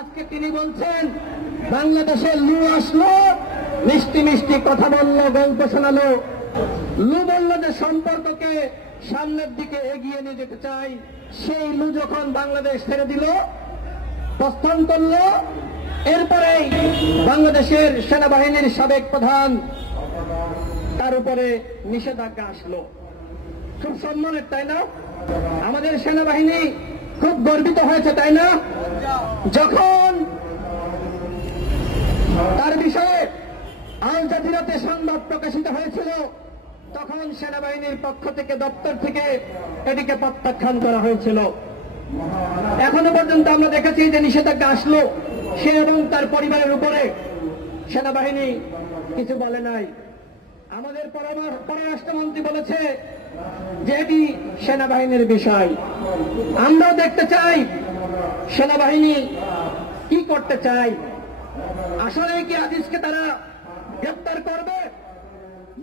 আজকে তিনি বলছেন বাংলাদেশের লু আসলো, মিষ্টি মিষ্টি কথা বললো, গল্প শোনালো। লু বলল যে সম্পর্ককে সামনের দিকে এগিয়ে নিয়ে যেতে চাই। সেই লু যখন বাংলাদেশ ছেড়ে দিল, প্রস্থান করল, এরপরেই বাংলাদেশের সেনাবাহিনীর সাবেক প্রধান তার উপরে নিষেধাজ্ঞা আসলো। খুব সম্মানের, তাই না? আমাদের সেনাবাহিনী খুব গর্বিত হয়েছে, তাই না? যখন তার বিষয়ে আল জাজিরাতে সংবাদ প্রকাশিত হয়েছিল, তখন সেনাবাহিনীর পক্ষ থেকে, দপ্তর থেকে এটিকে প্রত্যাখ্যান করা হয়েছিল। এখনো পর্যন্ত আমরা দেখেছি যে নিষেধাজ্ঞা আসলো, সে এবং তার পরিবারের উপরে সেনাবাহিনী কিছু বলে নাই। আমাদের পররাষ্ট্রমন্ত্রী বলেছে যে এটি সেনাবাহিনীর বিষয়। আমরাও দেখতে চাই সেনাবাহিনী কি করতে চাই। আসলে কি আজিজকে তারা গ্রেপ্তার করবে,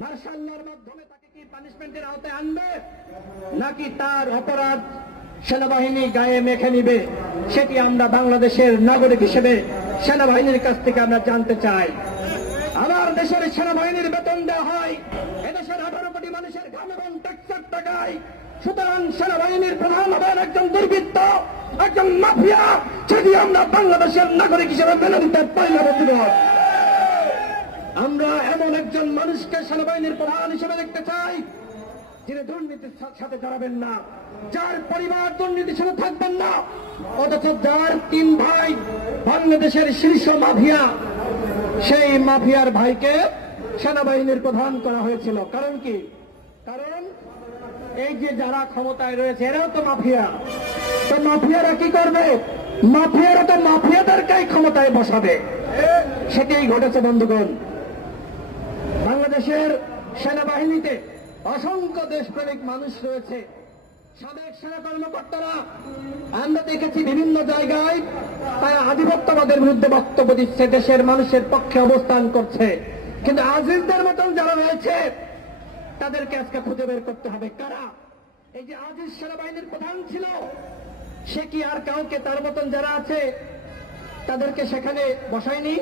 মার্শাল লর মাধ্যমে তাকে কি পানিশমেন্টের আওতায় আনবে, নাকি তার অপরাধ সেনাবাহিনী গায়ে মেখে নিবে? সেটি আমরা বাংলাদেশের নাগরিক হিসেবে সেনাবাহিনীর কাছ থেকে আমরা জানতে চাই। আমার দেশের সেনাবাহিনীর বেতন দেওয়া হয় এদেশের 18 কোটি মানুষের ঘাম এবং ট্যাক্সের টাকায়। সুতরাং সেনাবাহিনীর প্রধান হবেন একজন দুর্বৃত্ত, একজন মাফিয়া, সেটি আমরা বাংলাদেশের নাগরিক হিসেবে মেনে নিতে পারি না। আমরা এমন একজন মানুষকে সেনাবাহিনীর প্রধান হিসেবে দেখতে চাই যিনি দুর্নীতির সাথে জড়াবেন না, যার পরিবার দুর্নীতির সাথে থাকবেন না, অথচ যার 3 ভাই বাংলাদেশের শীর্ষ মাফিয়া, সেই মাফিয়ার ভাইকে সেনাবাহিনীর প্রধান করা হয়েছিল। কারণ কি? কারণ এই যে যারা ক্ষমতায় রয়েছে এরাও তো মাফিয়া। তো মাফিয়ারা কি করবে? মাফিয়ারা তো মাফিয়াদেরকেই ক্ষমতায় বসাবে। সেটাই ঘটেছে বন্ধুগণ। বাংলাদেশের সেনাবাহিনীতে অসংখ্য দেশপ্রেমিক মানুষ রয়েছে, সাবেক সেনা কর্মকর্তারা। আমরা দেখেছি বিভিন্ন জায়গায় তারা আধিপত্যবাদের বিরুদ্ধে বক্তব্য দিচ্ছে, দেশের মানুষের পক্ষে অবস্থান করছে। কিন্তু আজিজদের মতন যারা রয়েছে তাদেরকে আজকে খুঁজে বের করতে হবে কারা। এই যে আজিজ সেনাবাহিনীর প্রধান ছিল, সে কি আর কাউকে তার মতন যারা আছে তাদেরকে সেখানে বসায়নি?